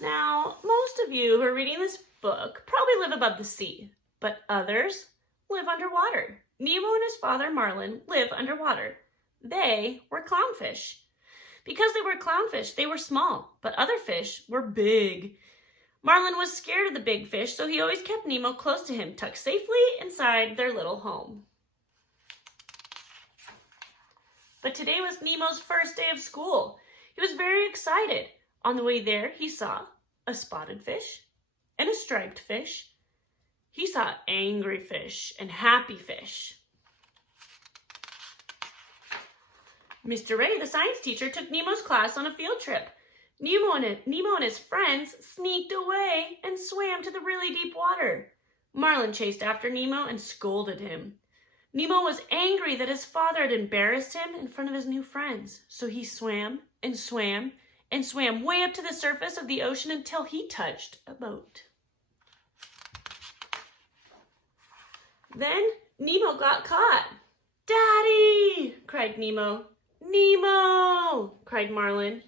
Now, most of you who are reading this book probably live above the sea, but others live underwater. Nemo and his father Marlin live underwater. They were clownfish. Because they were clownfish, they were small, but other fish were big. Marlin was scared of the big fish, so he always kept Nemo close to him, tucked safely inside their little home. But today was Nemo's first day of school. He was very excited. On the way there, he saw a spotted fish and a striped fish. He saw angry fish and happy fish. Mr. Ray, the science teacher, took Nemo's class on a field trip. Nemo and his friends sneaked away and swam to the really deep water. Marlin chased after Nemo and scolded him. Nemo was angry that his father had embarrassed him in front of his new friends, so he swam and swam and swam way up to the surface of the ocean until he touched a boat. Then Nemo got caught. "Daddy!" cried Nemo. "Nemo!" cried Marlin.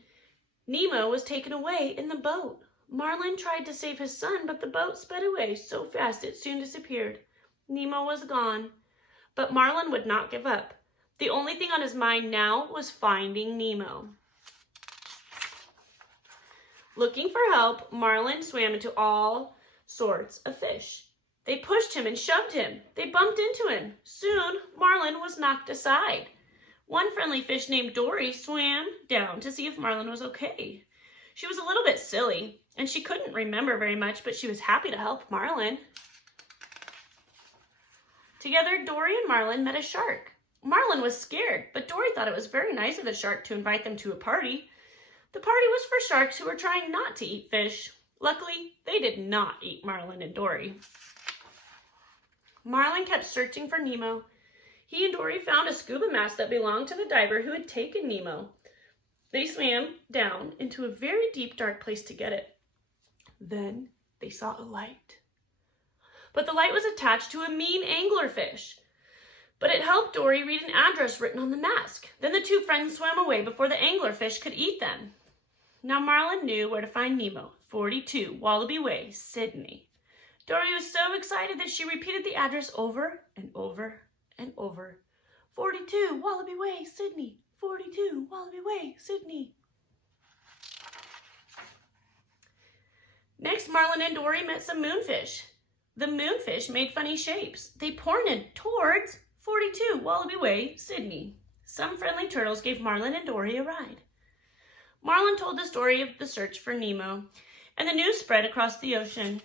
Nemo was taken away in the boat. Marlin tried to save his son, but the boat sped away so fast it soon disappeared. Nemo was gone. But Marlin would not give up. The only thing on his mind now was finding Nemo. Looking for help, Marlin swam into all sorts of fish. They pushed him and shoved him. They bumped into him. Soon, Marlin was knocked aside. One friendly fish named Dory swam down to see if Marlin was okay. She was a little bit silly, and she couldn't remember very much, but she was happy to help Marlin. Together, Dory and Marlin met a shark. Marlin was scared, but Dory thought it was very nice of the shark to invite them to a party. The party was for sharks who were trying not to eat fish. Luckily, they did not eat Marlin and Dory. Marlin kept searching for Nemo. He and Dory found a scuba mask that belonged to the diver who had taken Nemo. They swam down into a very deep, dark place to get it. Then they saw a light. But the light was attached to a mean anglerfish. But it helped Dory read an address written on the mask. Then the two friends swam away before the anglerfish could eat them. Now Marlin knew where to find Nemo, 42 Wallaby Way, Sydney. Dory was so excited that she repeated the address over and over and over. 42 Wallaby Way, Sydney. 42 Wallaby Way, Sydney. Next, Marlin and Dory met some moonfish. The moonfish made funny shapes. They pointed towards 42 Wallaby Way, Sydney. Some friendly turtles gave Marlin and Dory a ride. Marlin told the story of the search for Nemo, and the news spread across the ocean.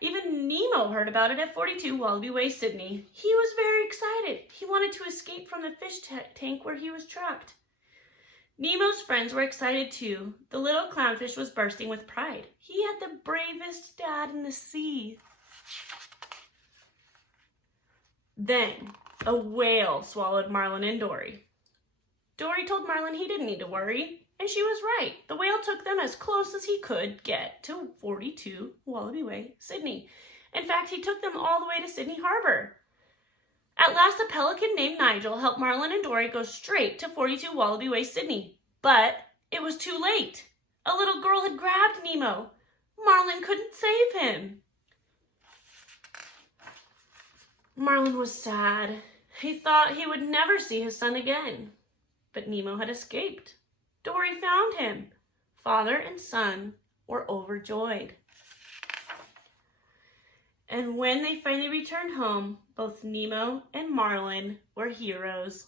Even Nemo heard about it at 42 Wallaby Way, Sydney. He was very excited. He wanted to escape from the fish tank where he was trapped. Nemo's friends were excited too. The little clownfish was bursting with pride. He had the bravest dad in the sea. Then a whale swallowed Marlin and Dory. Dory told Marlin he didn't need to worry, and she was right. The whale took them as close as he could get to 42 Wallaby Way, Sydney. In fact, he took them all the way to Sydney Harbor. At last, a pelican named Nigel helped Marlin and Dory go straight to 42 Wallaby Way, Sydney. But it was too late. A little girl had grabbed Nemo. Marlin couldn't save him. Marlin was sad. He thought he would never see his son again. But Nemo had escaped. Dory found him. Father and son were overjoyed. And when they finally returned home, both Nemo and Marlin were heroes.